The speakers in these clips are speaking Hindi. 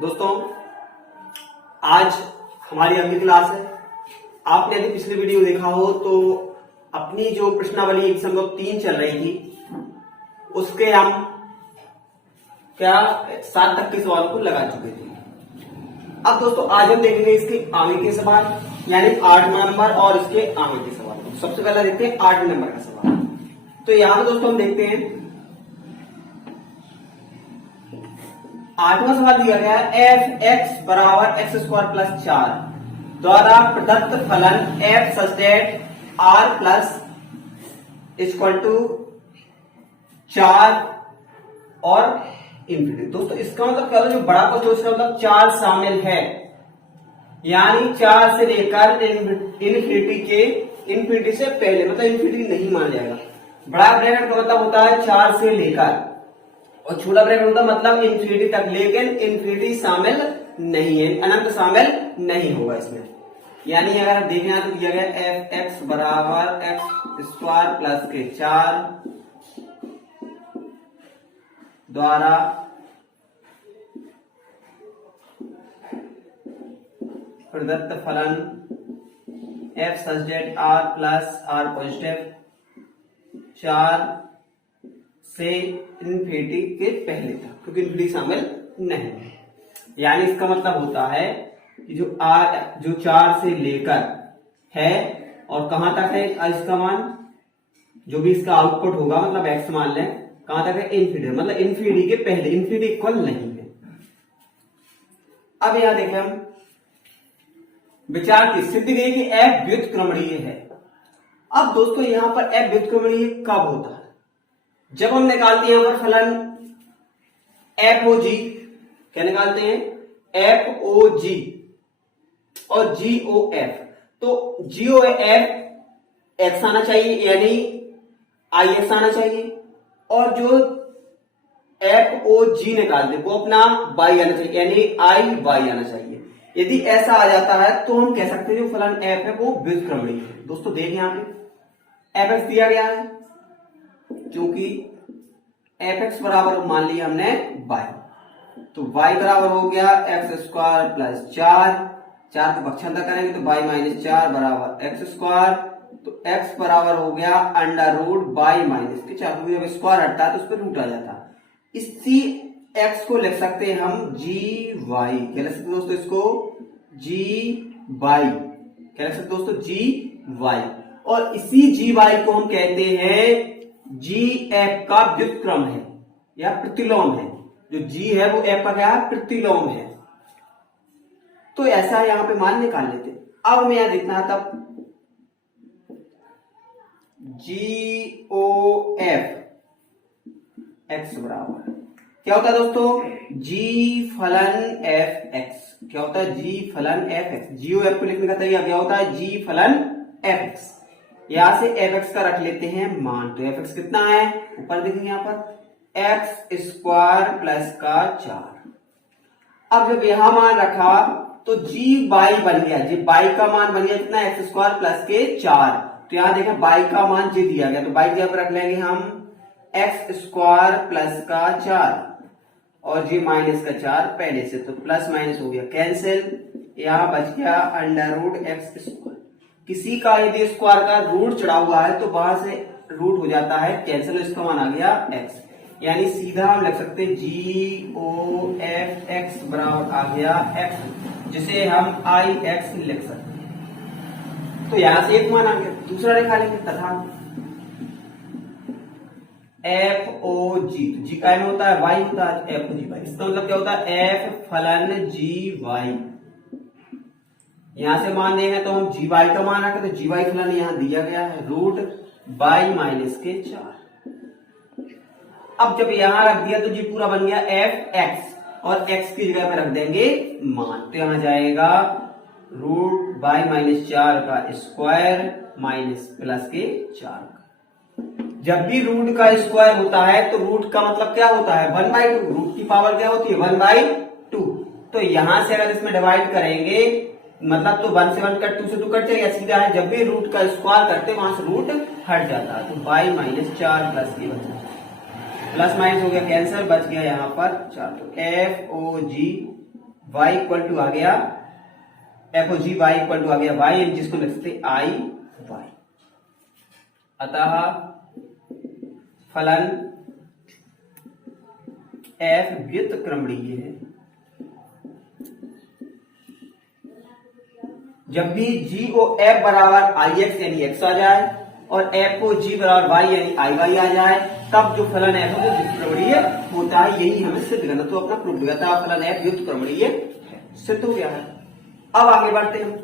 दोस्तों, आज हमारी अगली क्लास है। आपने यदि पिछली वीडियो देखा हो तो अपनी जो प्रश्नावली 1.3 चल रही थी उसके हम 7 तक के सवाल को लगा चुके थे। अब दोस्तों आज हम देखेंगे इसके आगे के सवाल, यानी 8 नंबर और इसके आगे के सवाल को। सबसे पहले देखते हैं 8 नंबर का सवाल। तो यहां पर दोस्तों हम देखते हैं 8वां सवाल दिया गया है एफ एक्स बराबर एक्स स्क्वायर प्लस 4 द्वारा प्रदत्त फलन f such that R plus equal to 4 और इंफिनिटी। दोस्तों इसका मतलब क्या होता है, जो बड़ा क्वेश्चन उसका मतलब 4 शामिल है, यानी 4 से लेकर इन्फिनिटी से पहले, मतलब इन्फिनिटी नहीं मान जाएगा। बड़ा ब्रैकेट का मतलब होता है 4 से लेकर, और छोटा ब्रैकेट होता है मतलब इन्फिनिटी तक, लेकिन इन्फिनिटी शामिल नहीं है, अनंत शामिल नहीं होगा इसमें। यानी अगर हम देखें तो दिया गया एफ एक्स बराबर एक्स स्क्वायर प्लस के 4 द्वारा प्रदत्त फलन f such that R plus R positive 4 से इन्फिनिटी के पहले तक, क्योंकि इन्फिनिटी शामिल नहीं है। यानी इसका मतलब होता है कि जो 4 से लेकर है और कहां तक है इसका मान, जो भी इसका आउटपुट होगा, मतलब एक्स मान लें, कहां तक है इन्फिनिटी, मतलब इन्फिनिटी के पहले, इन्फिनिटी इक्वल नहीं है। अब यहां देखें हम विचार की सिद्धि गई कि एफ व्युत्क्रमणीय है। अब दोस्तों यहां पर एफ व्युत्क्रमणीय कब होता है? जब हम निकालते हैं यहां पर फलन एफ ओ जी, क्या निकालते हैं? एफ ओ जी और जी ओ एफ। तो जी ओ एफ एक्स आना चाहिए, यानी आई एक्स आना चाहिए, और जो एफ ओ जी निकालते हैं वो अपना वाई आना चाहिए, यानी आई वाई आना चाहिए। यदि ऐसा आ जाता है तो हम कह सकते हैं जो फलन एफ है वो व्युत्क्रमणीय है। दोस्तों देखिए यहां पे एफ एक्स दिया गया है, क्योंकि एफ एक्स बराबर मान लिया हमने वाई, तो वाई बराबर हो गया एक्स स्क्वायर प्लस 4 का पक्षांतर करेंगे तो वाई माइनस 4 बराबर एक्स स्क्वायर, तो एक्स बराबर हो गया अंडर रूट वाई माइनस के 4, क्योंकि जब स्क्वायर हटता है तो उस पर रूट आ जाता है। इसी एक्स को लिख सकते हैं हम जी वाई, क्या लिख सकते दोस्तों इसको? जी वाई, क्या लिख सकते दोस्तों? जी वाई। और इसी जी वाई को हम कहते हैं जी एफ का व्युत्क्रम है या प्रतिलोम है। जो जी है वो एफ का क्या है? प्रतिलोम है। तो ऐसा यहां पे मान निकाल लेते। अब हमें यहां देखना है तब जी ओ एफ एक्स बराबर क्या होता है दोस्तों? जी फलन एफ एक्स। क्या होता है? जी फलन एफ एक्स। जी ओ एफ को लिखने का तरीका क्या होता है? जी फलन एफ एक्स। यहां से एफ एक्स का रख लेते हैं मान, तो एफ एक्स कितना है? ऊपर देखेंगे यहां पर एक्स स्क्वायर प्लस का 4। अब जब यहां मान रखा तो जी बाई बन गया, जी बाई का मान बन गया कितना? एक्स स्क्वायर प्लस के 4। तो यहां देखें बाई का मान जी दिया गया, तो बाई की जगह पर रख लेंगे हम एक्स स्क्वायर प्लस का 4 और जी माइनस का 4 पहले से, तो प्लस माइनस हो गया कैंसिल, यहां बच गया अंडर रूट एक्स स्क्वायर। किसी का यदि स्क्वायर का रूट चढ़ा हुआ है तो वहां से रूट हो जाता है कैंसिल, इसका मान आ गया एक्स। यानी सीधा हम लिख सकते हैं जी ओ एफ एक्स बराबर आ गया एक्स, जिसे हम आई एक्स लिख सकते हैं। तो यहां से एक मान आ गया, दूसरा लिखा लेंगे तथा एफ ओ जी, तो जी का में होता है वाई होता है, एफ ओ जी वाई। इसका मतलब क्या होता है? एफ फलन जी वाई। यहां से मान देंगे तो हम जी वाई का मान रखें, तो जी वाई फलन यहां दिया गया है रूट वाई माइनस के 4। अब जब यहां रख दिया तो जी पूरा बन गया एफ एक्स, और एक्स की जगह पे रख देंगे मान, तो यहां जाएगा रूट वाई माइनस 4 का स्क्वायर माइनस प्लस के 4 का। जब भी रूट का स्क्वायर होता है तो रूट का मतलब क्या होता है? 1/2। रूट की पावर क्या होती है? 1/2। तो यहां से अगर इसमें डिवाइड करेंगे मतलब तो 1 से 1 कट, 2 से 2 कट जाएगा, सीधा है। जब भी रूट का स्क्वायर करते वहां से रूट हट जाता है, तो वाई माइनस 4 प्लस के बचा, प्लस माइनस हो गया कैंसर, बच गया यहाँ पर 4। तो f o g y equal to आ गया f o g, y equal to आ गया y, जिसको लिख सकते आई y। अतः फलन f व्युत्क्रमणीय है। जब भी जी ओ एफ बराबर आई एक्स यानी एक्स आ जाए और एफ को जी बराबर वाई यानी आई वाई आ जाए, तब जो फलन एफ है वो व्युत्क्रमणीय होता है। यही हमें सिद्ध करना, तो अपना प्रूफ दिया था फलन एफ व्युत्क्रमणीय है, सिद्ध हो गया है। अब आगे बढ़ते हैं।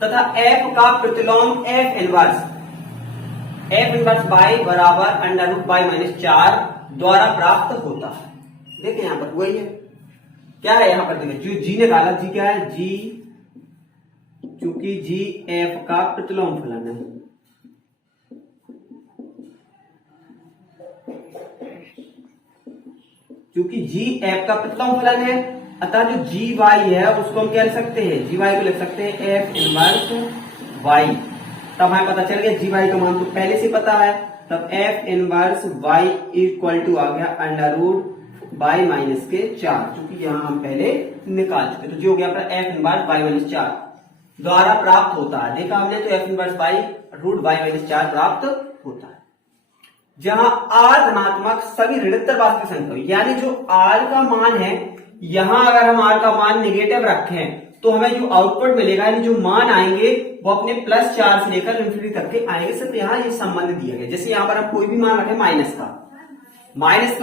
तथा एफ का प्रतिलोम एफ इनवर्स बाई बराबर अंडर रूट बाई माइनस 4 द्वारा प्राप्त होता है। देखिए यहां पर वही है, क्या है यहां पर देखिए, जो जी निकाला, जी क्या है, जी चूंकि जी एफ का प्रतिलोम फलन है, चूंकि जी एफ का प्रतिलोम फलन है, अतः जो जी वाई है उसको हम क्या लिख सकते हैं, जी वाई को लिख सकते हैं एफ इनवर्स वाई। तब हमें पता चल गया जी वाई का मान तो पहले से पता है, तब f inverse y equal to आ गया अंडर रूट बाई माइनस के 4, क्योंकि यहां हम पहले निकाल चुके। तो जो हो गया अपना एफ इनवर्स बाई माइनस 4 द्वारा प्राप्त होता है। देखा हमने, तो f inverse y root y minus 4 प्राप्त होता है। जहां आर धनात्मक सभी ऋणात्मक वास्तविक संख्या, यानी जो आर का मान है, यहां अगर हम आर का मान निगेटिव रखें तो हमें जो आउटपुट मिलेगा, यानी जो मान आएंगे वो अपने +4 से लेकर इन्फिनिटी तक के आएंगे। सिर्फ यहाँ ये संबंध दिया गया। जैसे यहाँ पर हम कोई भी मान रखें माइनस का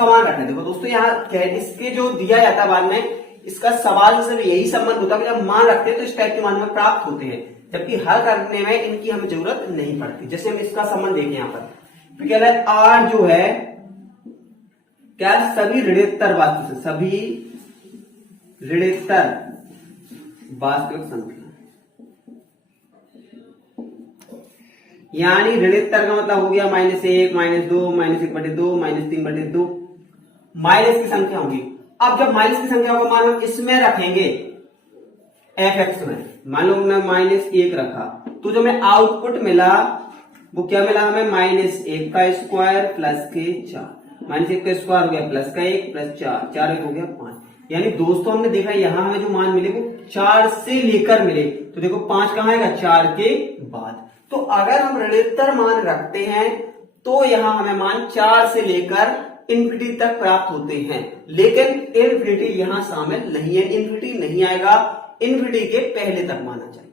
मान रखना। देखो दोस्तों, यहाँ इसके जो दिया जाता है बाद में, इसका सवाल सिर्फ यही संबंध होता है कि जब मान रखते हैं तो इस टाइप के मान में प्राप्त होते हैं, जबकि हल करने में इनकी हमें जरूरत नहीं पड़ती। जैसे हम इसका संबंध देखें यहाँ पर, तो कह रहा है आर जो है क्या, सभी ऋणात्मक वास्तविक, सभी ऋणात्मक वास्तविक संख्या, यानी ऋणात्मक का मतलब हो गया -1, -2, -1/2, -3/2 माइनस की संख्या होगी। अब जब माइनस की संख्या का मान हम इसमें रखेंगे एफ एक्स में, मान लो हमने -1 रखा, तो जो हमें आउटपुट मिला वो क्या मिला हमें, -1 का स्क्वायर प्लस के 4, -1 का स्क्वायर हो गया प्लस का 1 प्लस 4, 4 1 हो गया 5। यानी दोस्तों हमने देखा यहां हमें जो मान मिले वो 4 से लेकर मिले, तो देखो 5 कहां आएगा, 4 के बाद। तो अगर हम ऋणात्मक मान रखते हैं तो यहां हमें मान 4 से लेकर इन्फिनिटी तक प्राप्त होते हैं, लेकिन इन्फिनिटी यहां शामिल नहीं है, इन्फिनिटी नहीं आएगा, इन्फिनिटी के पहले तक माना जाएगा।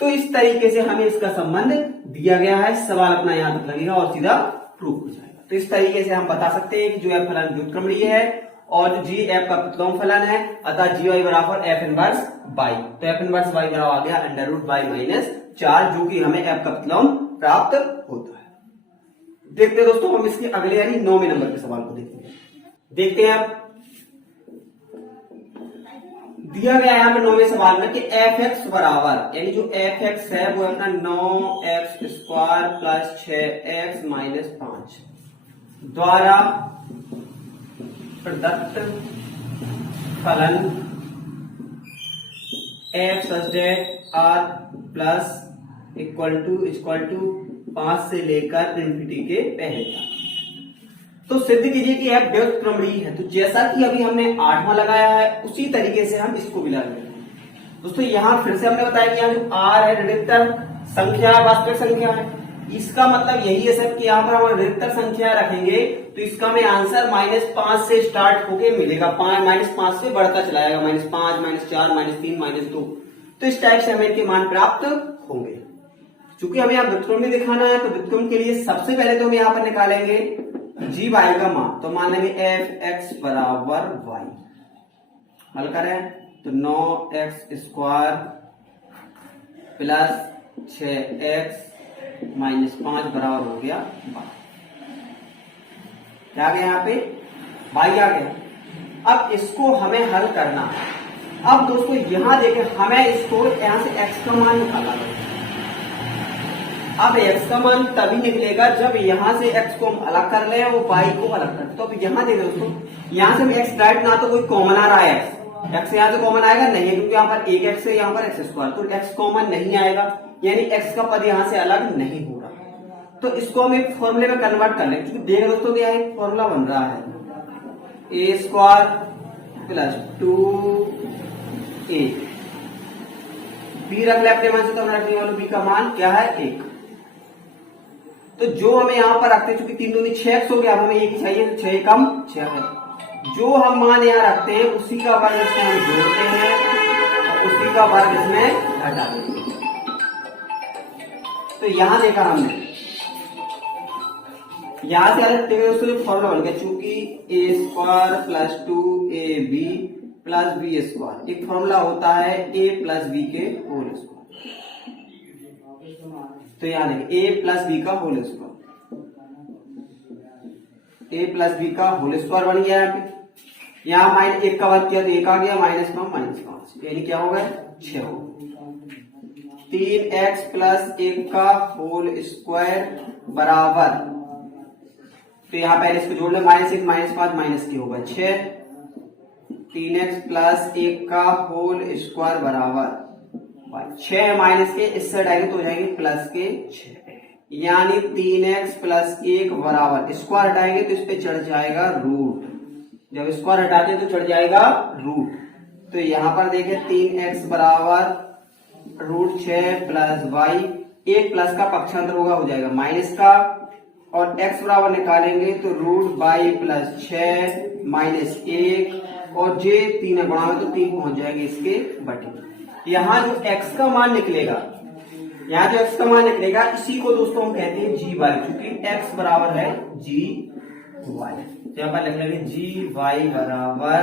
तो इस तरीके से हमें इसका संबंध दिया गया है। सवाल अपना यहां तक लगेगा और सीधा प्रूफ हो जाएगा। तो इस तरीके से हम बता सकते हैं कि जो एफ फलन व्युत्क्रमणीय है और जो जी एफ का प्रतिलोम फलन है, अतः जी वाई बराबर एफ इनवर्स बाई, तो एफ इनवर्स बाई बराबर आ गया अंडर रूट बाई -4, जो कि हमें एफ का प्रतिलोम प्राप्त होता है। देखते हैं दोस्तों हम इसके अगले यानी 9वें नंबर के सवाल को देखते हैं। अब दिया गया है यहाँ पे 9वें सवाल में कि एफ एक्स बराबर, यानी जो एफ एक्स है वो अपना 9x² प्लस 6x माइनस 5 द्वारा प्रदत्त फलन f such that R plus equal to 5 से लेकर इन्फिनिटी के पहले तक। तो सिद्ध कीजिए कि एफ व्युत्क्रमणीय है। तो जैसा कि अभी हमने 8वां लगाया है उसी तरीके से हम इसको भी लगाएंगे। दोस्तों यहां फिर से हमने बताया कि यहाँ जो आर है ऋणात्मक संख्या वास्तविक संख्या है, इसका मतलब यही है सर कि यहाँ पर हम ऋणात्मक संख्या रखेंगे तो इसका हमें आंसर -5 से स्टार्ट होके मिलेगा, -5 से बढ़ता चला जाएगा, -5, -4, -3, -2। तो इस टाइप से हमें इनके मान प्राप्त होंगे। चूंकि हमें यहाँ व्युत्क्रम दिखाना है तो व्युत्क्रम के लिए सबसे पहले तो हम यहाँ पर निकालेंगे जी वाई का मान, तो मान लेंगे एफ एक्स बराबर वाई, हल करें तो 9x² प्लस 6x माइनस 5 बराबर हो गया y। क्या आ गया यहाँ पे y आ गया। अब इसको हमें हल करना है। अब दोस्तों यहां देखें, हमें इसको यहां से x का मान निकालना है। अब x का मान तभी निकलेगा जब यहां से x को हम अलग कर ले वो y को अलग कर। तो अब यहां देखो दोस्तों, यहां से हम x डायरेक्ट ना तो कोई कॉमन आ रहा है, x यहां से कॉमन आएगा नहीं है क्योंकि यहाँ पर एक x है, यहाँ पर x², तो x कॉमन नहीं आएगा, यानी x का पद यहां से अलग नहीं हो रहा। तो इसको हम एक फॉर्मूले में कन्वर्ट कर लेंगे, क्योंकि देख दोस्तों यहाँ एक फॉर्मूला बन रहा है a² प्लस 2a, बी रख ले अपने मान से, तो हम रखने वाले बी का मान क्या है 1। तो जो हमें यहां पर रखते, चूंकि 3 दूनी 6x हो गया, हमें 1 चाहिए, तो 6 कम 6 है। जो हम मान यहाँ रखते हैं उसी का वर्ग इसमें हम जोड़ते हैं और उसी का वर्ग इसमें घटा देते हैं। तो यहां देखा हमने, यहां से अलग दोस्तों फॉर्मूला बन गया, चूंकि a square plus 2ab plus b square, एक फॉर्मूला होता है a प्लस बी के होल स्क्वायर। तो यहां देखिए a प्लस बी का whole square, a plus b का होल स्क्वायर बन गया यहाँ पे। यहाँ माइनस 1 का वर्ग किया तो 1 आ गया, -5 यानी क्या हो गया 6 हो। 3x प्लस 1 का होल स्क्वायर बराबर, तो यहाँ पहले इसको जोड़ ले, -1 -5 -3 होगा 6। 3x प्लस 1 का होल स्क्वायर बराबर 6 माइनस के इससे हटाएंगे तो हो जाएंगे प्लस के 6, यानी 3x प्लस 1 बराबर, स्क्वायर हटाएंगे तो इस पे चढ़ जाएगा रूट, जब स्क्वायर हटाते तो चढ़ जाएगा रूट। तो यहां पर देखें 3x बराबर रूट 6 प्लस y, 1 प्लस का पक्षांतर होगा, हो जाएगा माइनस का, और x बराबर निकालेंगे तो रूट बाई प्लस 6 माइनस 1, और जे 3 गुणा में तो 3 पहुंच जाएंगे इसके बटे। यहां जो x का मान निकलेगा, यहाँ जो x का मान निकलेगा इसी को दोस्तों हम कहते हैं जी वाई, क्योंकि x बराबर है जी वाई। तो यहाँ पर लिख लेंगे जी वाई बराबर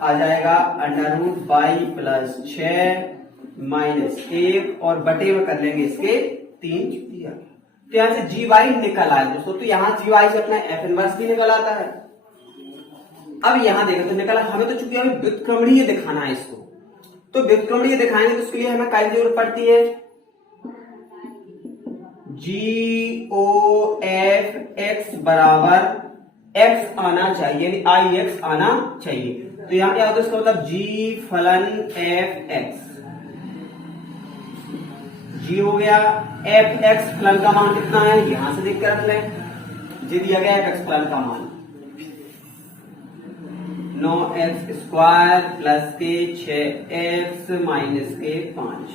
आ जाएगा under root y plus 6 minus 1, और बटे में कर लेंगे इसके 3 दिया। तो यहाँ से जी वाई निकल आए दोस्तों। तो यहाँ जी वाई से अपना एफ इनवर्स भी निकल आता है। अब यहाँ देखो तो निकला, हमें तो चूंकि हमें व्युत्क्रमणीय दिखाना है इसको, तो व्युत्क्रमणीय दिखाएंगे तो उसके लिए हमें क्या जरूरत पड़ती है, जी ओ एफ एक्स बराबर एक्स आना चाहिए, यानी आई एक्स आना चाहिए। तो यहां क्या होता है, इसका मतलब जी फलन एफ एक्स, जी हो गया, एफ एक्स फलन का मान कितना है यहां से देख कर रख लें, जी दिया गया एफ एक्स फलन का मान 9x स्क्वायर प्लस के 6x माइनस के 5।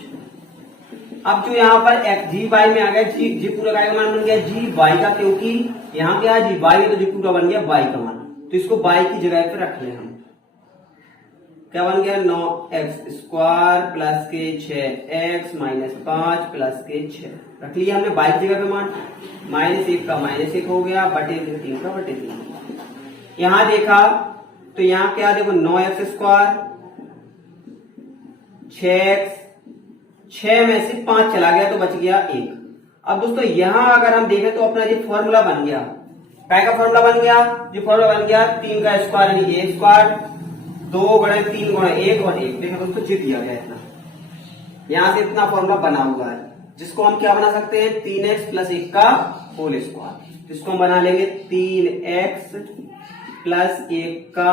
अब जो यहाँ पर एक्स जी वाई में आ गया, जी पूरा का मान बन गया जी वाई का, क्योंकि यहाँ क्या है जी वाई है तो जी पूरा बन गया वाई का मान, तो इसको वाई की जगह पे रख ले हम। क्या बन गया 9x स्क्वायर प्लस के 6x माइनस 5 प्लस के 6 रख लिया हमने वाई की जगह पे मान, -1 का -1 हो गया, बटे 3 का बटे 3। यहां देखा तो यहाँ क्या देखो 9x स्क्वायर 6x, 6 में से 5 चला गया तो बच गया 1। अब दोस्तों यहां अगर हम देखें तो अपना ये फॉर्मूला बन गया, काय का फॉर्मूला बन गया, जो फॉर्मूला बन गया 3 का स्क्वायर यानी a स्क्वायर, 2 गुणा 3 गुणा 1 और 1। देखो दोस्तों जीत दिया गया इतना, यहां से इतना फॉर्मूला बना हुआ है, जिसको हम क्या बना सकते हैं 3x प्लस 1 का होल स्क्वायर, जिसको हम बना लेंगे 3x प्लस 1 का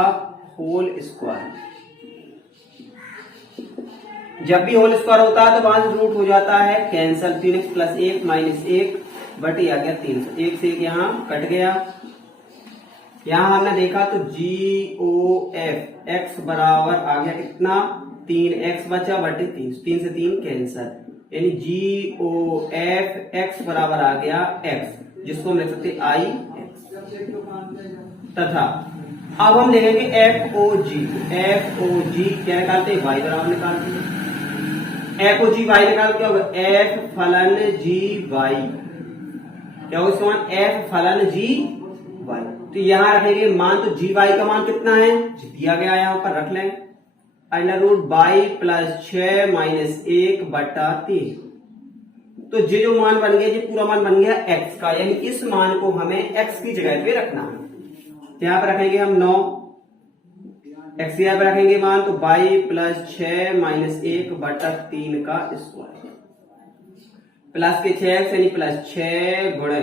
होल स्क्वायर। जब भी होल स्क्वायर होता है तो वहां से रूट हो जाता है कैंसल, 3x प्लस 1 माइनस 1 बटे आ गया 3, 1 से 1 यहाँ कट गया। यहां हमने देखा तो जी ओ एफ एक्स बराबर आ गया कितना 3x बचा बटे 3, 3 से 3 कैंसल, यानी जी ओ एफ एक्स बराबर आ गया x, जिसको हम लिख सकते आई एक्स। तथा अब हम देखेंगे एफ ओ जी, एफ ओ जी क्या निकालते हैं वाई बराबर निकालते हैं, एफ ओ जी वाई निकाल क्या होगा एफ फलन जी वाई, क्या होगा इसका मान एफ फलन जी वाई। तो यहां रखेंगे मान, तो जी वाई का मान कितना है दिया गया यहां पर रख लें, under root y plus 6 minus 1 बटा 3। तो ये जो मान बन गया ये पूरा मान बन गया x का, यानी इस मान को हमें x की जगह पे रखना है। यहां पर रखेंगे हम 9, x यहां पर रखेंगे मान, तो बाई प्लस 6 माइनस 1 बटा 3 का स्क्वायर प्लस के 6x यानी प्लस 6 गुणे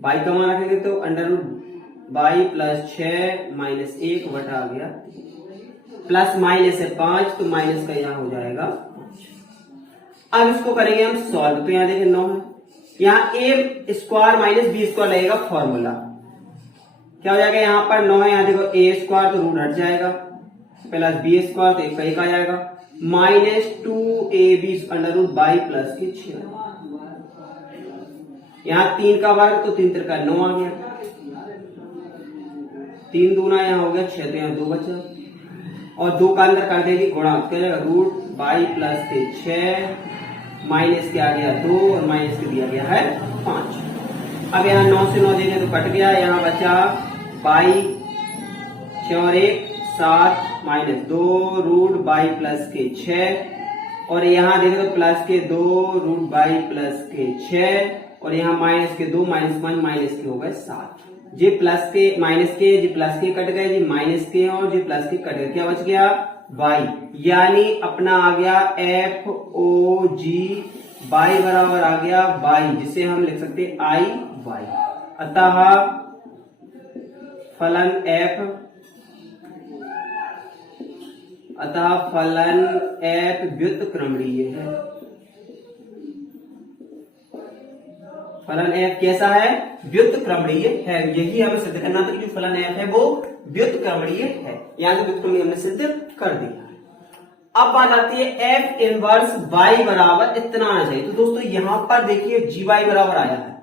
बाई का मान रखेंगे तो under root y plus 6 minus 1 बटा आ गया, प्लस माइनस है 5 तो माइनस का यहां हो जाएगा 5। अब इसको करेंगे हम सॉल्व, तो यहां देखिए 9 है, यहां a square minus b square लगेगा फॉर्मूला, क्या हो जाएगा यहां पर 9 है, यहां देखो a स्क्वायर तो रूट हट जाएगा, प्लस बी स्क्वायर, तो एक आ जाएगा, minus 2ab under root y plus के 6। यहाँ 3 का वर्ग तो 3 3 9 आ गया, 3 दूना यहाँ हो गया 6, तो यहाँ 2 बचा, और 2 का अंदर कर देगी गुणा, तो क्या जाएगा रूट बाई प्लस के 6, माइनस के आ गया 2 और माइनस के दिया गया है 5। अब यहाँ 9 से 9 देंगे तो कट गया, यहाँ बचा बाई 6 और 1 7 माइनस 2 रूट बाई प्लस के 6, और यहाँ देखें तो प्लस के 2 रूट बाई प्लस के 6, और यहाँ माइनस के 2 माइनस 1 माइनस के हो गए 7। जी प्लस के माइनस के, जी प्लस के कट गए, जी माइनस के और जी प्लस के कट गए, क्या बच गया y, यानी अपना आ गया एफ ओ जी y बराबर आ गया y, जिसे हम लिख सकते आई y। अतः फलन f, व्युत्क्रमणीय है। फलन f कैसा है? व्युत्क्रमणीय है। यही हमें सिद्ध करना था कि जो फलन f है वो व्युत्क्रमणीय है। यहाँ से व्युत्क्रमणीय हमने सिद्ध कर दिया। अब बात आती है f इनवर्स y बराबर इतना आना चाहिए। तो दोस्तों यहाँ पर देखिए जी वाई बराबर आया है,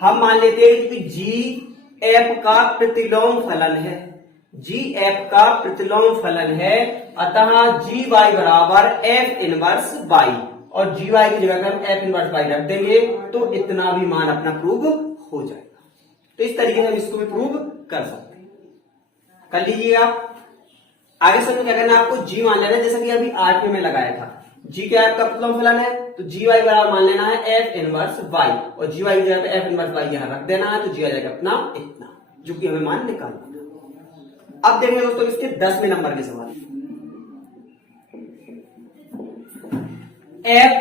हम मान लेते हैं कि जी एफ का प्रतिलोम फलन है, जी एफ का प्रतिलोम फलन है, अतः जी वाई बराबर एफ इनवर्स वाई, और जी वाई की जगह पर हम एफ इनवर्स वाई रख देंगे तो इतना भी मान अपना प्रूव हो जाएगा। तो इस तरीके से हम इसको भी प्रूव कर सकते हैं, कर लीजिए आप। आगे समझ क्या करना है आपको, जी मान लेना, जैसा कि अभी 8वें में लगाया था, जी क्या एफ का प्रतिलोम फलन है, तो जी वाई बराबर मान लेना है एफ इनवर्स वाई, और जी वाई की जगह पे एफ इनवर्स वाई यहां रख देना है, तो जी आ जाएगा अपना इतना, जो कि हमें मान निकालना है। अब देखेंगे दोस्तों इसके 10वें नंबर के सवाल। F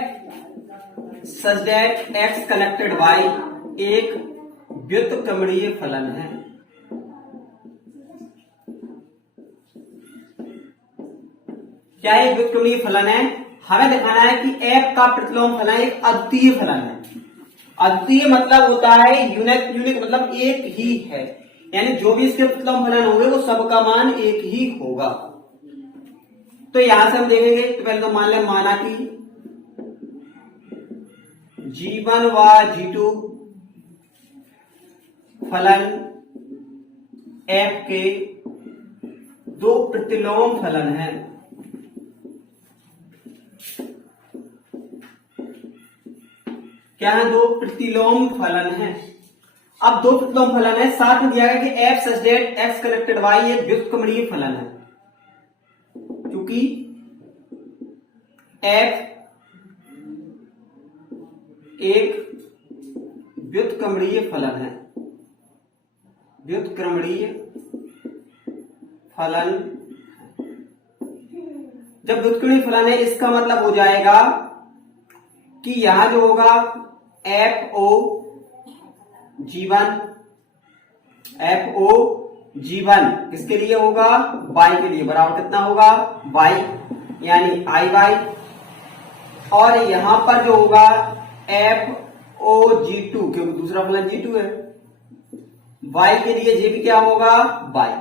such that x connected y एक व्युत्क्रमणीय फलन है। क्या एक व्युत्क्रमणीय फलन है? हमें दिखाना है कि एफ का प्रतिलोम फलन एक अद्वितीय फलन है। अद्वितीय मतलब होता है यूनिक, यूनिक मतलब एक ही है, यानी जो भी इसके प्रतिलोम फलन होंगे वो सबका मान एक ही होगा। तो यहां से हम देखेंगे, तो पहले तो मान लें माना कि G1 व G2 फलन f के दो प्रतिलोम फलन हैं। क्या है? दो प्रतिलोम फलन हैं। अब दो प्रतिलोम फलन है, साथ में दिया गया कि f such that x connected y एक व्युत्क्रमणीय फलन है, क्योंकि f एक व्युत्क्रमणीय फलन है, व्युत्क्रमणीय फलन। जब व्युत्क्रमणीय फलन है इसका मतलब हो जाएगा कि यहां जो होगा एफ ओ जी1 किसके लिए होगा? वाई के लिए, बराबर कितना होगा? वाई, यानी आई वाई। और यहां पर जो होगा एफ ओ जी2, क्योंकि दूसरा फलन जी2 है, वाई के लिए ये भी क्या होगा? वाई।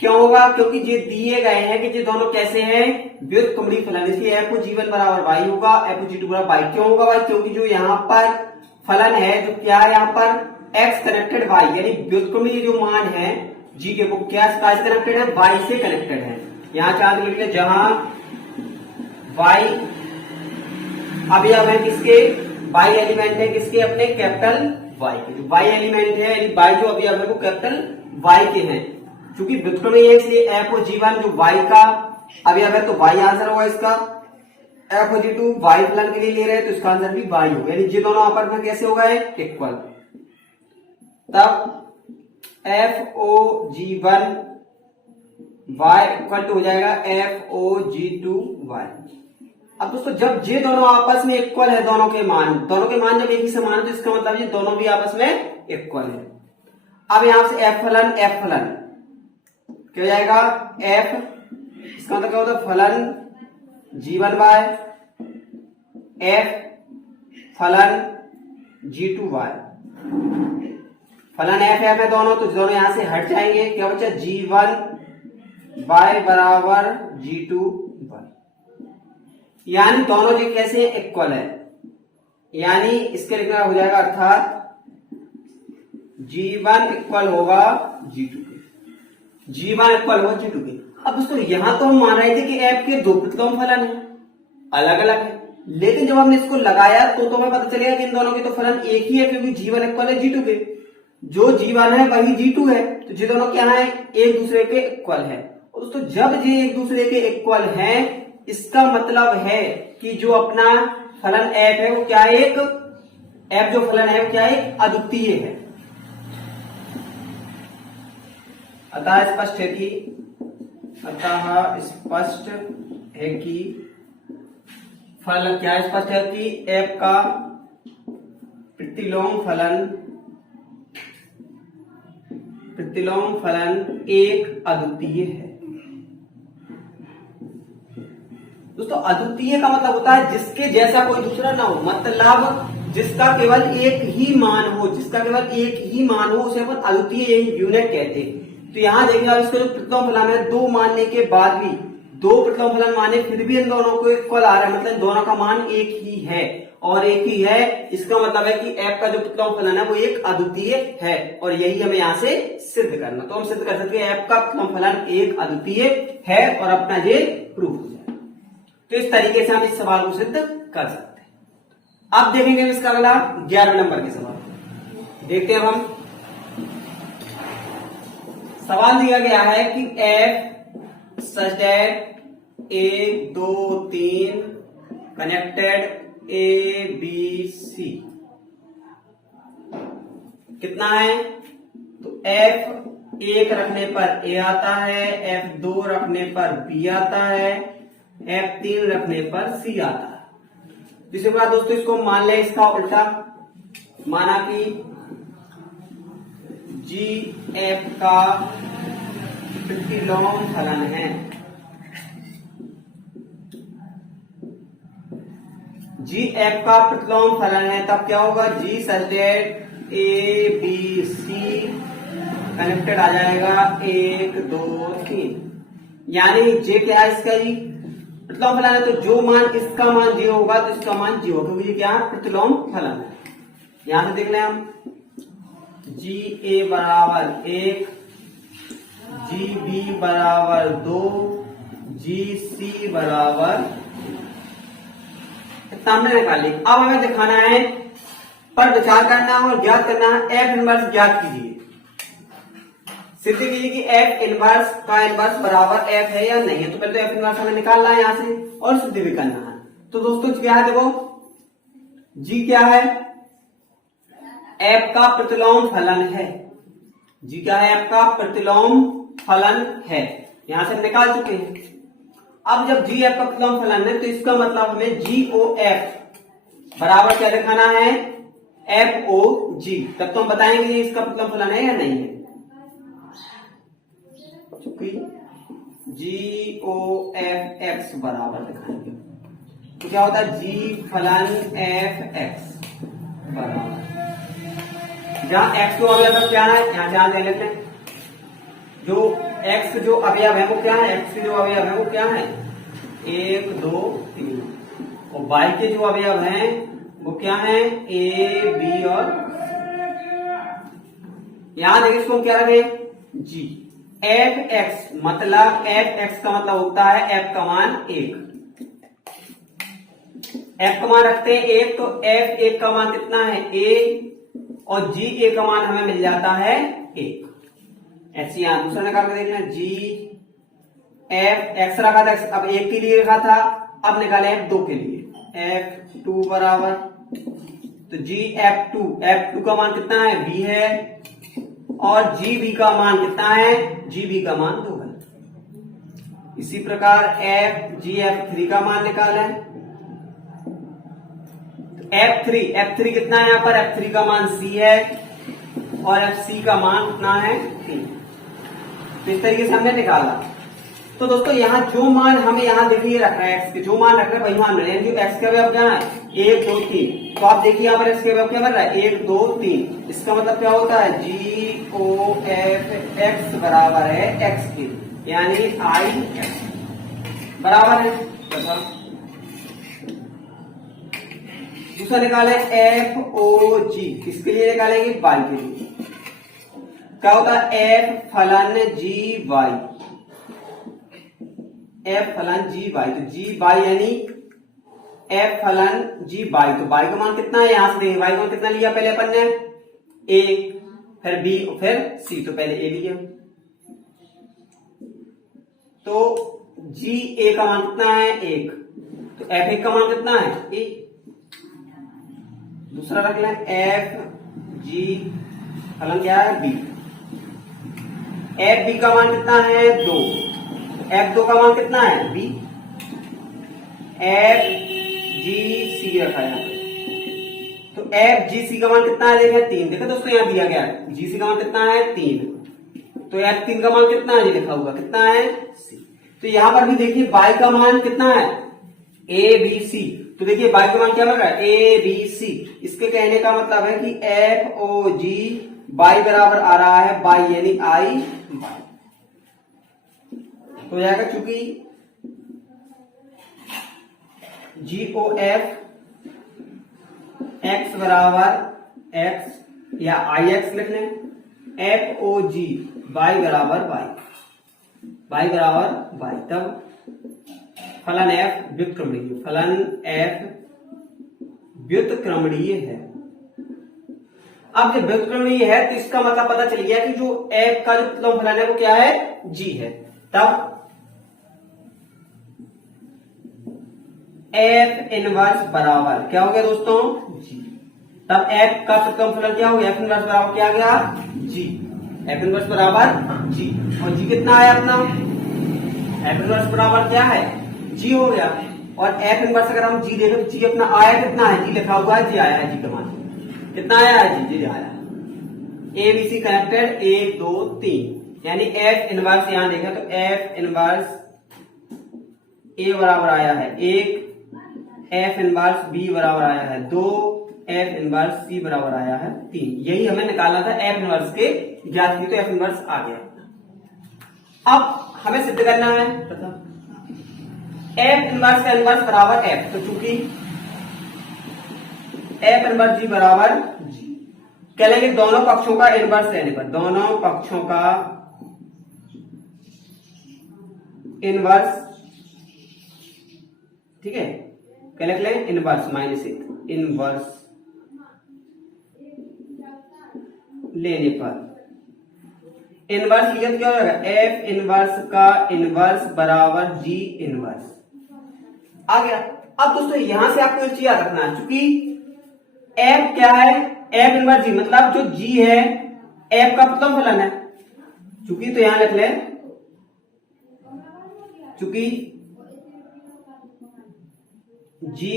क्यों होगा? क्योंकि ये दिए गए हैं कि ये दोनों कैसे हैं? व्युत्क्रमणीय फलन, इसलिए एफ ओ जी1 बराबर वाई होगा, एफ ओ जी2 बराबर वाई। क्यों होगा वाई? क्योंकि जो यहाँ पर फलन है, जो क्या है यहाँ पर एक्स कनेक्टेड वाई, यानी व्युत्क्रमणीय जो मान है जी के, वो क्या से कनेक्टेड है? वाई से कनेक्टेड है। यहाँ चार लिखते हैं जहां वाई अवयव है किसके? वाई एलिमेंट है किसके? अपने कैपिटल वाई के। जो वाई एलिमेंट है यानी वाई जो अवयव है वो कैपिटल वाई के हैं। चूंकि व्युत्क्रमणीय है इसलिए एफ ओ जी1 जो वाई का अवयव है तो वाई आंसर होगा इसका। एफ ओ जी2 वाई फलन के लिए ले रहे हैं तो इसका आंसर भी वाई होगा, यानी ये दोनों आपस में कैसे हो गए? इक्वल। तब एफ ओ जी1 वाई इक्वल टू हो जाएगा एफ ओ जी2 वाई। अब दोस्तों जब ये दोनों आपस में इक्वल है, दोनों के मान जब एक ही समान है तो इसका मतलब ये दोनों भी आपस में इक्वल है। अब यहां से एफ फलन क्या हो जाएगा? एफ, इसका मतलब क्या होता है? फलन जी1 वाई, एफ फलन जी2 वाई। फलन एफ है दोनों, तो दोनों यहां से हट जाएंगे, क्या बचा? जी1 y बराबर G2y, यानी दोनों जी कैसे इक्वल है, यानी इसके लिखना हो जाएगा अर्थात G1 इक्वल होगा G2 के, G1 इक्वल होगा G2 के। अब दोस्तों यहां तो हम मान रहे थे कि f के दो प्रतिलोम फलन है, अलग अलग है, लेकिन जब हमने इसको लगाया तो हमें पता चलेगा कि इन दोनों के तो फलन एक ही है, क्योंकि G1 इक्वल है G2 के, जो G1 है वही G2 है, तो ये दोनों क्या है, एक दूसरे के इक्वल है। और दोस्तों जब ये एक दूसरे के इक्वल हैं, इसका मतलब है कि जो अपना फलन f है वो क्या है, एक f जो फलन है वो क्या है, अद्वितीय है। अतः स्पष्ट है कि फलन क्या स्पष्ट है कि f का प्रतिलोम फलन एक अद्वितीय है। दोस्तों अद्वितीय का मतलब होता है जिसके जैसा कोई दूसरा ना हो, मतलब जिसका केवल एक ही मान हो, उसे अपन अद्वितीय यूनिट कहते हैं। तो यहां देखिए इसको जो प्रतिलोम फलन है, दो मानने के बाद भी, दो प्रतिलोम फलन माने फिर भी इन दोनों को इक्वल आ रहा है, मतलब इन दोनों का मान एक ही है और एक ही है, इसका मतलब है कि f का जो प्रतिलोम फलन है वो एक अद्वितीय है, और यही हमें यहां से सिद्ध करना। तो हम सिद्ध कर सकते हैं f का प्रतिलोम फलन एक अद्वितीय है और अपना ये प्रूफ हो जाए। तो इस तरीके से हम इस सवाल को सिद्ध कर सकते हैं। अब देखेंगे इसका अगला 11वें नंबर के सवाल। देखते हैं अब हम, सवाल दिया गया है कि f such that 1 2 3 connected A B C कितना है, तो f 1 रखने पर A आता है, f 2 रखने पर B आता है, f 3 रखने पर C आता है। जिसके बाद दोस्तों इसको मान ले इसका उल्टा, माना कि G f का प्रतिलोम फलन है, G f का प्रतिलोम फलन है, तब क्या होगा, G such that A B C connected आ जाएगा 1 2 3, यानी J क्या है इसका जी प्रतिलोम फलन है, तो जो मान इसका मान 0 होगा तो इसका मान 0 होगा, क्योंकि ये क्या है, प्रतिलोम फलन है। यहां से देख लें हम, G A बराबर 1, G B बराबर 2, G C बराबर, सामने निकाल ली। अब हमें दिखाना है, पर विचार करना है और ज्ञात करना है, f इनवर्स ज्ञात कीजिए, सिद्ध कीजिए कि f इनवर्स का इनवर्स बराबर f है या नहीं है। तो पहले तो f इनवर्स हमें निकालना है यहां से और सिद्ध भी करना है। तो दोस्तों क्या है, देखो g क्या है, f का प्रतिलोम फलन है, g क्या है, f का प्रतिलोम फलन है, यहां से हम निकाल चुके हैं। अब जब जी एफ का प्रतिलोम फलन है तो इसका मतलब हमें जी ओ एफ बराबर क्या दिखाना है, एफ ओ जी, तब तो हम बताएंगे इसका प्रतिलोम फलन है या नहीं है। चूंकि जी ओ एफ एक्स बराबर दिखाएंगे, तो क्या होता है, जी फलन एफ एक्स बराबर, जहां एक्स को अवयव क्या है, यहां ध्यान दे लेते हैं, जो x जो अवयव है वो क्या है, x के जो अवयव है वो क्या है, 1 2 3, और y के जो अवयव हैं वो क्या है, a b और, यहां देखिए इसको हम क्या रखे, g f x, मतलब f x का मतलब होता है f का मान 1, f का मान रखते हैं 1, तो f 1 का मान कितना है, a, और g a का मान हमें मिल जाता है 1। ऐसे यहां दूसरा निकाल कर देखना, जी एफ एक्स रखा था, अब 1 के लिए रखा था, अब निकाले f 2 के लिए, f 2 बराबर, तो जी f 2 का मान कितना है, b है, और जी बी का मान कितना है, जी बी का मान 2 है। इसी प्रकार f 3 का मान निकाले, तो f3 कितना है, यहाँ पर f3 का मान c है और fc का मान कितना है 3। तो इस तरीके से हमने निकाला। तो दोस्तों यहाँ जो मान हमें यहाँ देखिए रख रहा है, x के जो मान रख रहे हैं वही मान रहे हैं, जो x का अवयव क्या है 1 2 3, तो आप देखिए यहाँ पर x के अवयव क्या बन रहा है 1 2 3, इसका मतलब क्या होता है, जी ओ एफ एक्स बराबर है x के, यानी आई बराबर है। दूसरा निकाले एफ ओ जी, किसके लिए निकालेंगे? वाई के लिए। क्या होता है? एफ फलन जी वाई, एफ फलन जी वाई, तो जी वाई यानी एफ फलन जी वाई, तो वाई का मान कितना है? यहां से देंगे वाई का मान कितना लिया पहले अपन ने? ए, फिर बी, फिर सी, तो पहले ए लिया, तो जी ए का मान कितना है? 1, तो एफ ए का मान कितना है? ए। दूसरा रख लें एफ जी फलन क्या है? बी, एफ बी का मान कितना है? 2, एफ 2 का मान कितना है? बी, एफ जी सी रखा है, तो एफ जी सी का मान कितना है? देखा 3, देखा दोस्तों यहाँ दिया गया है, जी सी का मान कितना है? 3, तो एफ 3 का मान कितना है? लिखा हुआ कितना है? सी। तो यहां पर भी देखिए वाई का मान कितना है? ए बी सी, तो देखिए वाई का मान क्या बन रहा है? A B C. इसके कहने का मतलब है कि एफ ओ जी वाई बराबर आ रहा है वाई यानी आई वाई, तो जाएगा चूंकि जी ओ एफ एक्स बराबर एक्स या आई एक्स लिख लें, एफ ओ जी वाई बराबर वाई, वाई बराबर वाई, तब फलन एफ व्युत्क्रमणीय, फलन एफ व्युत्क्रमणीय है। अब जब व्युत्क्रमणीय है तो इसका मतलब पता चल गया कि जो एफ का जो प्रतिलोम फलन है वो क्या है? जी है। तब एफ इनवर्स बराबर क्या हो गया दोस्तों? जी। तब एफ का प्रतिलोम फलन क्या हो गया? एफ इनवर्स बराबर क्या आ गया? जी, एफ इनवर्स बराबर जी, और जी कितना है अपना? एफ इनवर्स बराबर क्या है? जी हो गया, और एफ इनवर्स अगर हम जी देखें तो जी अपना आया कितना है? जी लिखा हुआ है, जी आया है, जी का मान कितना आया है? जी आया। ए बी सी कनेक्टेड 1 2 3, यानी एफ इनवर्स यहां देखा तो एफ इनवर्स ए बराबर आया है 1, एफ इनवर्स बी बराबर आया है 2, एफ इनवर्स सी बराबर आया है 3। यही हमें निकालना था एफ इनवर्स के, ज्ञात की, तो एफ इनवर्स आ गया। अब हमें सिद्ध करना है एफ इनवर्स का इनवर्स बराबर एफ, तो चूंकि एफ इनवर्स जी बराबर जी, क्या लेंगे? दोनों पक्षों का इनवर्स लेने पर, दोनों पक्षों का इनवर्स, ठीक है, क्या लिख लें? इनवर्स -1, इनवर्स लेने पर इनवर्स लिया तो क्या हो जाएगा? एफ इनवर्स का इनवर्स बराबर जी इनवर्स आ गया। अब दोस्तों यहां से आपको एक चीज याद रखना है, चूंकि एफ क्या है? एफ इनवर्स जी, मतलब जो जी है एफ का प्रतिलोम फलन है, चूंकि, तो यहां लिख ले चूंकि जी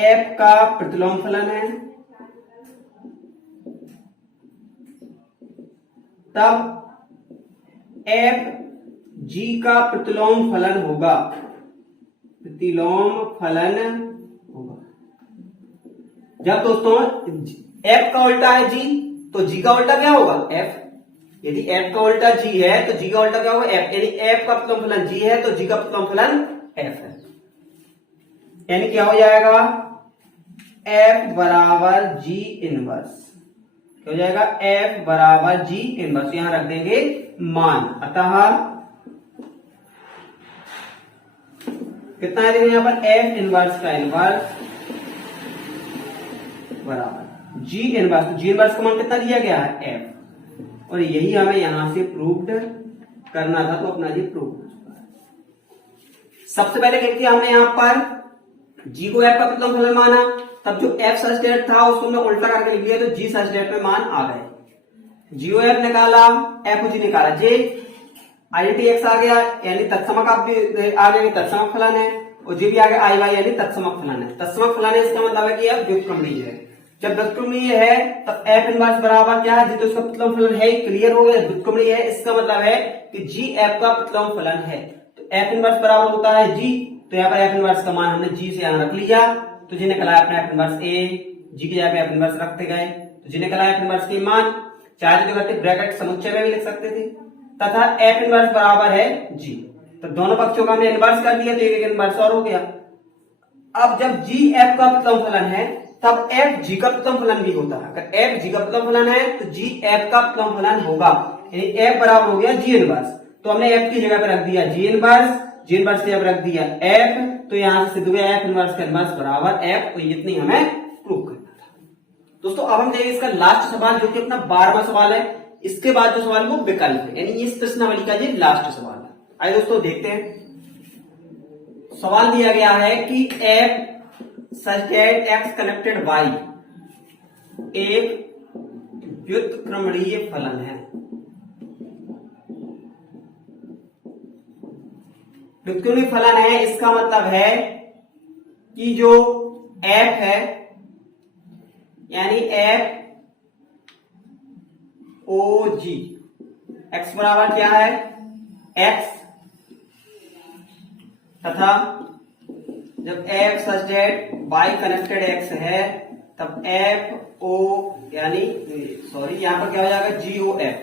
एफ का प्रतिलोम फलन है, तब एफ जी का प्रतिलोम फलन होगा, प्रतिलोम फलन होगा। जब दोस्तों एफ का उल्टा है जी, तो जी का उल्टा क्या होगा? एफ। यदि एफ का उल्टा जी है तो जी का उल्टा क्या होगा? एफ, यानी एफ का प्रतिलोम फलन जी है तो जी का प्रतिलोम फलन एफ है, यानी क्या हो जाएगा? एफ बराबर जी इनवर्स, क्या हो जाएगा? एफ बराबर जी इनवर्स, यहां रख देंगे मान, अतः कितना है? देखो यहां पर एफ इनवर्स का इनवर्स बराबर जी इनवर्स, तो जी इनवर्स का मान कितना दिया गया है? एफ, और यही हमें यहां से प्रूव्ड करना था, तो अपना ये प्रूव हो चुका है। सबसे पहले क्या किया हमने? यहां पर जी को एफ का प्रतिलोम फलन माना, तब जो एफ सब्सटेट था उसको हमने उल्टा करके लिख लिया, तो जी सब्सटेट में मान आ गए। जीओ एफ निकाला, एफ जी निकाला, जे आईटी एक्स आ गया, यानी तत्समक आप भी आ गया, तत्समक फलन है, और जे भी आ गया आई वाई, यानी तत्समक फलन है। तत्समक फलन है, इसका मतलब है कि एफ व्युत्क्रमणीय है। जब व्युत्क्रमणीय है तब एफ इनवर्स बराबर क्या है? जी तो इसका प्रतिलोम फलन है, क्लियर हो गया, व्युत्क्रमणीय है, इसका मतलब है कि जी एफ का प्रतिलोम फलन है, तो एफ इनवर्स बराबर होता है जी, तो यहाँ पर एफ इनवर्स का मान हमने जी से यहां रख लिया, तो जी निकला अपना एफ इनवर्स ए, जी की जगह एफ इनवर्स रखते गए, तो जी निकला एफ इनवर्स के मान, चाहे तो करते ब्रैकेट समुच्चय में भी लिख सकते थे, तथा एफ इनवर्स बराबर है जी। तो दोनों पक्षों का हमने इनवर्स कर दिया तो एक इनवर्स और हो गया। अब जब जी एफ का प्रतिलोम फलन है तब एफ जी का प्रतिलोम फलन भी होता है। अगर एफ जी का प्रतिलोम फलन है तो जी एफ का प्रतिलोम फलन होगा, यानी एफ बराबर हो गया जी इनवर्स। तो हमने एफ की जगह पर रख दिया जी इनवर्स, जी इनवर्स की जगह रख दिया एफ, तो यहां से सिद्ध हो गया एफ इनवर्स का इनवर्स बराबर एफ। तो इतनी हमें प्रूव करना था। दोस्तों अब हम देखेंगे इसका लास्ट सवाल जो कि अपना 12वां सवाल है। इसके बाद जो सवाल वो विकल्प है, यानी इस प्रश्नावली का ये लास्ट सवाल है। आइए दोस्तों देखते हैं। सवाल दिया गया है कि f such that x connected y एक व्युत्क्रमणीय फलन है। व्युत्क्रमणीय फलन है, इसका मतलब है कि जो एफ है यानी एफ ओ जी, एक्स बराबर क्या है एक्स, तथा जब f such that y connected x है तब एफ ओ यानी सॉरी यहां पर क्या हो जाएगा जी ओ एफ,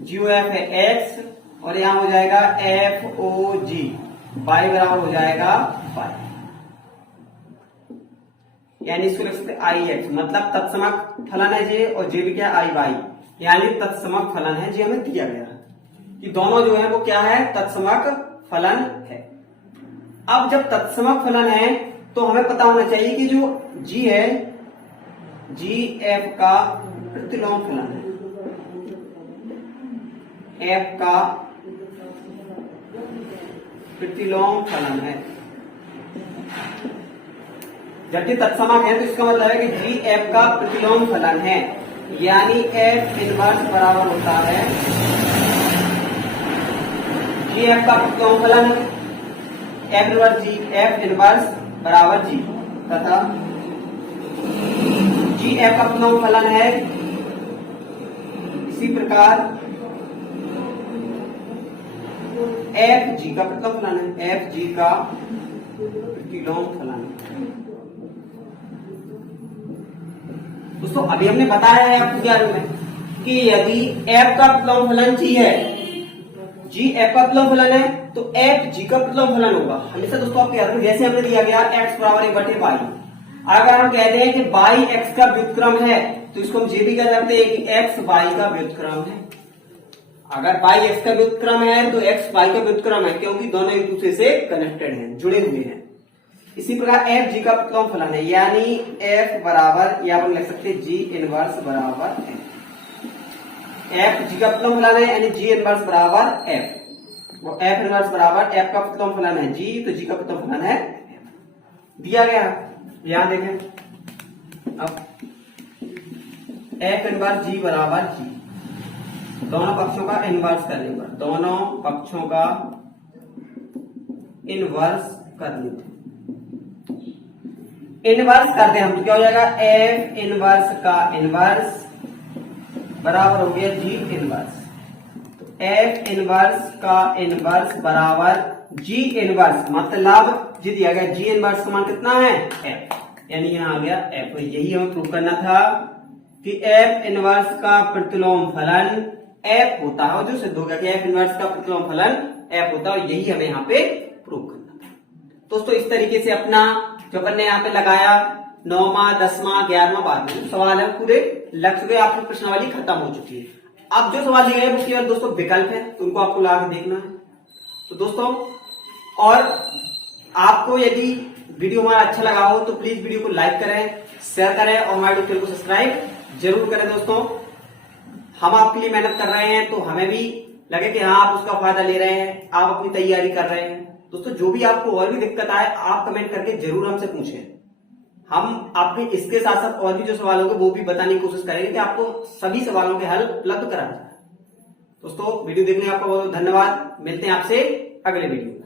जी ओ एफ है एक्स और यहां हो जाएगा एफ ओ जी, वाई बराबर हो जाएगा वाई, यानी इसको लिख सकते आई एक्स, मतलब तत्समक फलन है जे, और जे भी क्या आई वाई, यानी तत्समक फलन है जे हमें दिया गया है कि दोनों जो है वो क्या है तत्समक फलन है। अब जब तत्समक फलन है तो हमें पता होना चाहिए कि जो जी है जी एफ का प्रतिलोम फलन है, एफ का प्रतिलोम फलन है। जबकि तत्समक है तो इसका मतलब है कि जी एफ का प्रतिलोम फलन है, यानी एफ इनवर्स बराबर होता है जी एफ का प्रतिलोम फलन है एफ इनवर्स जी, एफ इनवर्स बराबर जी, तथा जी एफ का प्रतिलोम फलन है इसी प्रकार एफ जी का प्रतिलोम फलन है, एफ जी का प्रतिलोम फलन है। दोस्तों अभी हमने बताया है आपको क्या में कि यदि एफ का प्रतिलोम फलन जी है, जी एफ का प्रतिलोम फलन है तो एफ जी का प्रतिलोम फलन होगा। हमेशा दोस्तों आपको याद रखना, जैसे हमने दिया गया एक्स बराबर एक बटे वाई, अगर हम कहते हैं कि वाई एक्स का व्युत्क्रम है तो इसको हम ये भी कह सकते हैं कि एक्स वाई का व्युत्क्रम है। अगर वाई एक्स का व्युत्क्रम है तो एक्स वाई का व्युत्क्रम है, क्योंकि दोनों एक दूसरे से कनेक्टेड हैं, जुड़े हुए हैं। इसी प्रकार एफ जी का प्रतिलोम फलन है, यानी एफ बराबर या हम लिख सकते हैं जी इनवर्स बराबर एफ जी का प्रतिलोम फलन है, यानी जी इनवर्स बराबर एफ, वो एफ इनवर्स बराबर एफ का प्रतिलोम फलन है जी, तो जी का प्रतिलोम फलन है एफ दिया गया। यहां देखें अब एफ इनवर्स जी बराबर जी, दोनों पक्षों का इनवर्स करने पर, दोनों पक्षों का इनवर्स करने पर, इनवर्स करते हैं हम तो क्या हो जाएगा एफ इनवर्स का इनवर्स बराबर हो गया जी इनवर्स, तो एफ इनवर्स का इनवर्स बराबर जी इनवर्स, मतलब जी दिया गया जी इनवर्स का मान कितना है एफ, यानी यहां आ गया एफ। तो यही हमें प्रूव करना था कि एफ इनवर्स का प्रतिलोम फलन एफ होता है, और जो सिद्ध हो गया कि एफ इनवर्स का प्रतिलोम फलन एफ होता है, और यही हमें यहाँ पे प्रूव करना था। दोस्तों इस तरीके से अपना जो अपन ने यहाँ पे लगाया 9वां 10वां 11वां 12वां सवाल है पूरे लग चुके, आपकी प्रश्नावली खत्म हो चुकी है। अब जो सवाल दिए गए वो केवल दोस्तों विकल्प है, तो उनको आपको ला के देखना है। तो दोस्तों और आपको यदि वीडियो हमारा अच्छा लगा हो तो प्लीज वीडियो को लाइक करें, शेयर करें और हमारे चैनल को सब्सक्राइब जरूर करें। दोस्तों हम आपके लिए मेहनत कर रहे हैं तो हमें भी लगे कि हाँ आप उसका फायदा ले रहे हैं, आप अपनी तैयारी कर रहे हैं। दोस्तों जो भी आपको और भी दिक्कत आए आप कमेंट करके जरूर हमसे पूछें, हम आपके इसके साथ साथ और भी जो सवाल होंगे वो भी बताने की कोशिश करेंगे कि आपको सभी सवालों के हल उपलब्ध कराया जाए। दोस्तों वीडियो देखने का आपका बहुत धन्यवाद, मिलते हैं आपसे अगले वीडियो।